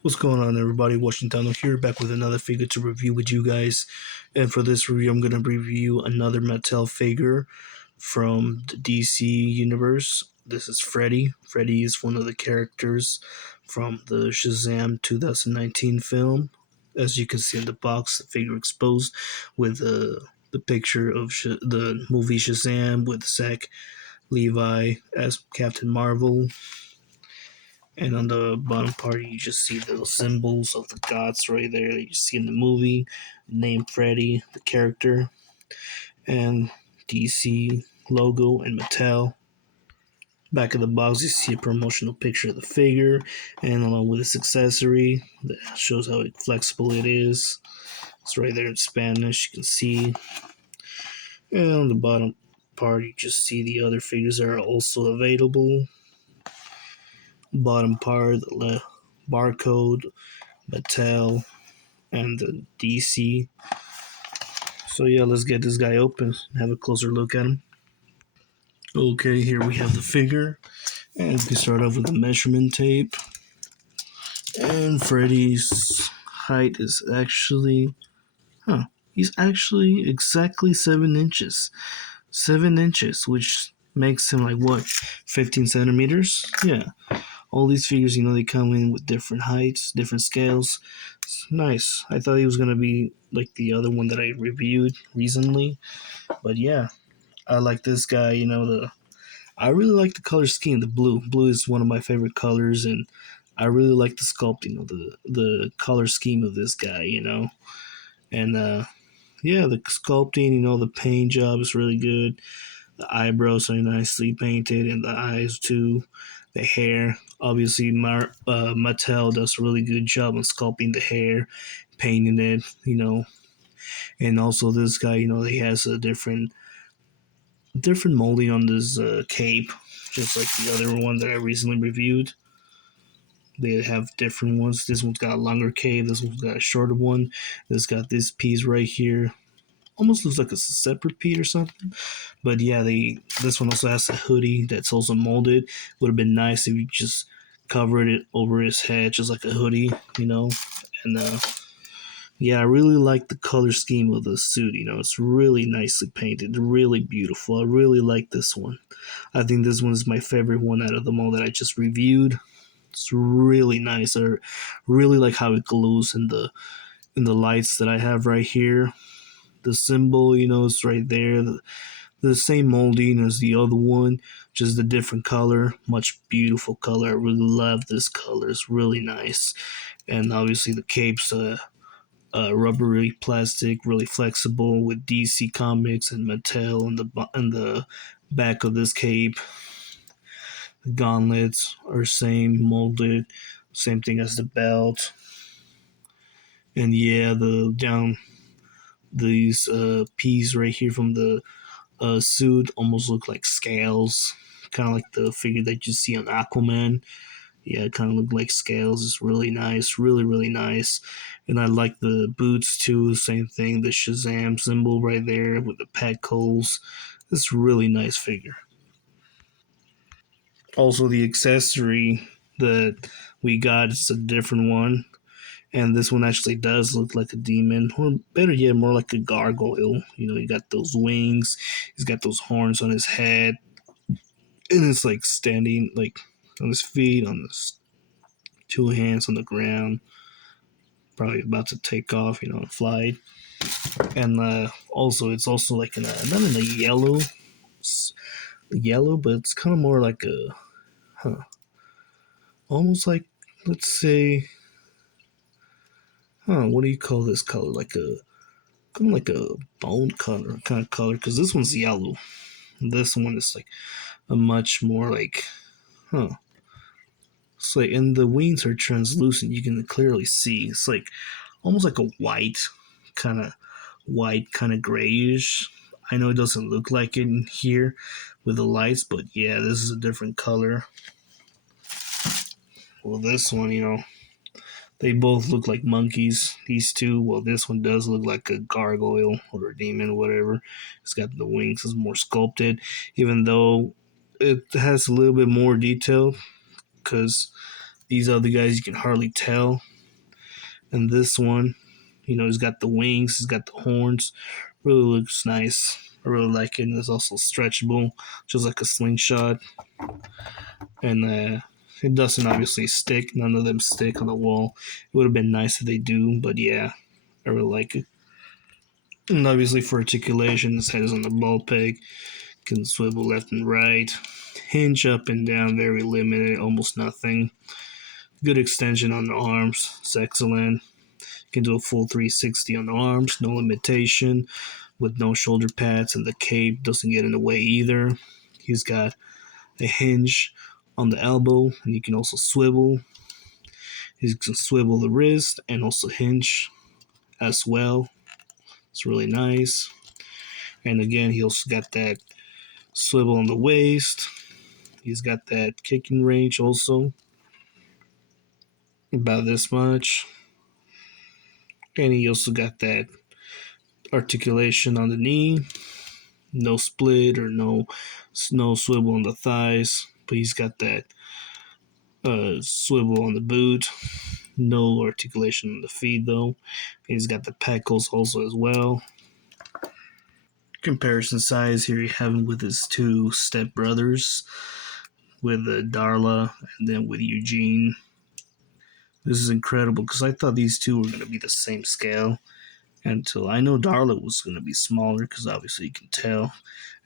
What's going on, everybody? Washington here, back with another figure to review with you guys. And for this review, I'm going to review another Mattel figure from the DC universe. This is Freddy. Freddy is one of the characters from the Shazam 2019 film. As you can see in the box, the figure exposed with the picture of the movie Shazam with Zach Levi as Captain Marvel. And on the bottom part, you just see the symbols of the gods right there that you see in the movie. Name Freddy, the character, and DC logo and Mattel. Back of the box, you see a promotional picture of the figure, and along with its accessory that shows how flexible it is. It's right there in Spanish, you can see. And on the bottom part, you just see the other figures that are also available. Bottom part, the barcode, Mattel, and the DC. So yeah, let's get this guy open and have a closer look at him. Okay, here we have the figure, and we can start off with the measurement tape. And Freddy's height is he's actually exactly 7 inches. 7 inches, which makes him like what, 15 centimeters? Yeah. All these figures, they come in with different heights, different scales. It's nice. I thought he was gonna be like the other one that I reviewed recently, but yeah, I like this guy. I really like the color scheme. The blue, blue is one of my favorite colors, and I really like the sculpting of the color scheme of this guy. And yeah, the sculpting, the paint job is really good. The eyebrows are nicely painted, and the eyes too. The hair, obviously, Mattel does a really good job on sculpting the hair, painting it, and also this guy, he has a different molding on this cape, just like the other one that I recently reviewed. They have different ones. This one's got a longer cape. This one's got a shorter one. This got this piece right here. Almost looks like a separate piece or something. But yeah, this one also has a hoodie that's also molded. Would have been nice if you just covered it over his head, just like a hoodie, And yeah, I really like the color scheme of the suit. It's really nicely painted, really beautiful. I really like this one. I think this one is my favorite one out of them all that I just reviewed. It's really nice. I really like how it glows in the lights that I have right here. The symbol, is right there. The same molding as the other one, just a different color. Much beautiful color. I really love this color. It's really nice. And obviously the cape's rubbery plastic, really flexible with DC Comics and Mattel in the back of this cape. The gauntlets are same molded, same thing as the belt. And yeah, the down these piece right here from the suit almost look like scales, kind of like the figure that you see on Aquaman. Yeah, it kind of look like scales. It's really nice, really really nice. And I like the boots too. Same thing, the Shazam symbol right there with the pet coals. It's a really nice figure. Also, the accessory that we got is a different one. And this one actually does look like a demon, or better yet, more like a gargoyle. He got those wings, he's got those horns on his head, and it's like standing like on his feet, on his two hands on the ground, probably about to take off, and fly. And also, it's also like not in a yellow, but it's kind of more like almost like, let's say, what do you call this color? Like a kind of like a bone color kind of color, because this one's yellow. This one is like a much more like, huh. It's like, and the wings are translucent. You can clearly see. It's like almost like a kind of kind of grayish. I know it doesn't look like it in here with the lights, but yeah, this is a different color. Well, this one, they both look like monkeys. These two, well, this one does look like a gargoyle or a demon or whatever. It's got the wings, is more sculpted, even though it has a little bit more detail because These other guys you can hardly tell. And this one, he's got the wings, he's got the horns. Really looks nice. I really like it. And it's also stretchable, just like a slingshot. And it doesn't obviously stick. None of them stick on the wall. It would have been nice if they do, but yeah, I really like it. And obviously for articulation, this head is on the ball peg. Can swivel left and right. Hinge up and down, very limited, almost nothing. Good extension on the arms, it's excellent. Can do a full 360 on the arms, no limitation, with no shoulder pads, and the cape doesn't get in the way either. He's got a hinge on the elbow, and you can also swivel. You can swivel the wrist and also hinge as well. It's really nice. And again, he also got that swivel on the waist. He's got that kicking range also, about this much. And he also got that articulation on the knee. No split or no swivel on the thighs, but he's got that swivel on the boot. No articulation on the feet though. He's got the peckles also as well. Comparison size here you have him with his two step brothers, with Darla and then with Eugene. This is incredible because I thought these two were going to be the same scale until I know Darla was going to be smaller because obviously you can tell.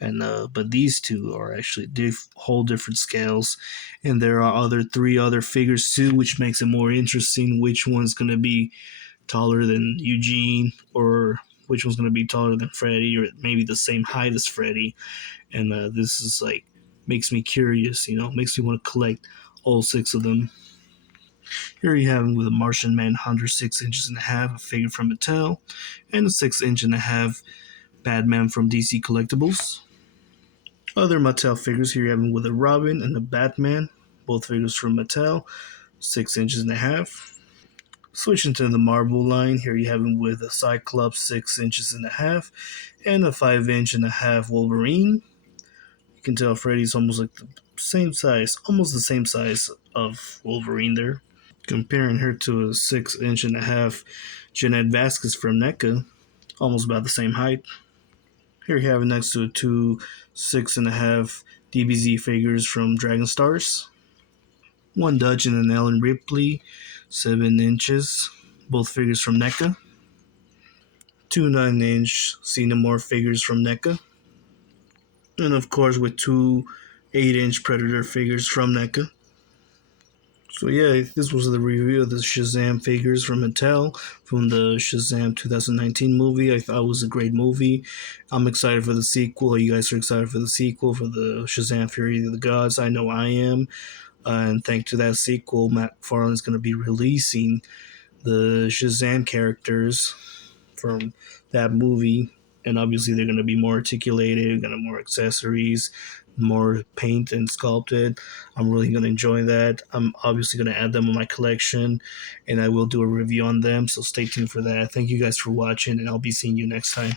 And but these two are actually whole different scales, and there are three other figures too, which makes it more interesting. Which one's going to be taller than Eugene, or which one's going to be taller than Freddy, or maybe the same height as Freddy? And this is like makes me curious, makes me want to collect all six of them. Here you have him with a Martian Manhunter 6 inches and a half, a figure from Mattel, and a 6 inch and a half Batman from DC Collectibles. Other Mattel figures, here you have him with a Robin and a Batman, both figures from Mattel, 6 inches and a half. Switching to the Marvel line, here you have him with a Cyclops 6 inches and a half, and a 5 inch and a half Wolverine. You can tell Freddy's almost like the same size, almost the same size of Wolverine there. Comparing her to a 6 inch and a half Jeanette Vasquez from NECA, almost about the same height. Here you have it next to two 6.5 DBZ figures from Dragon Stars. One Dutch and an Ellen Ripley, 7 inches, both figures from NECA. Two 9-inch Xenomorph figures from NECA. And of course with two 8-inch Predator figures from NECA. So yeah, this was the review of the Shazam figures from Mattel from the Shazam 2019 movie. I thought it was a great movie. I'm excited for the sequel. You guys are excited for the sequel for the Shazam Fury of the Gods? I know I am. And thanks to that sequel, Matt McFarlane is going to be releasing the Shazam characters from that movie. And obviously they're going to be more articulated, going to have more accessories, more paint and sculpted. I'm really going to enjoy that. I'm obviously going to add them in my collection, and I will do a review on them, so stay tuned for that. Thank you guys for watching, and I'll be seeing you next time.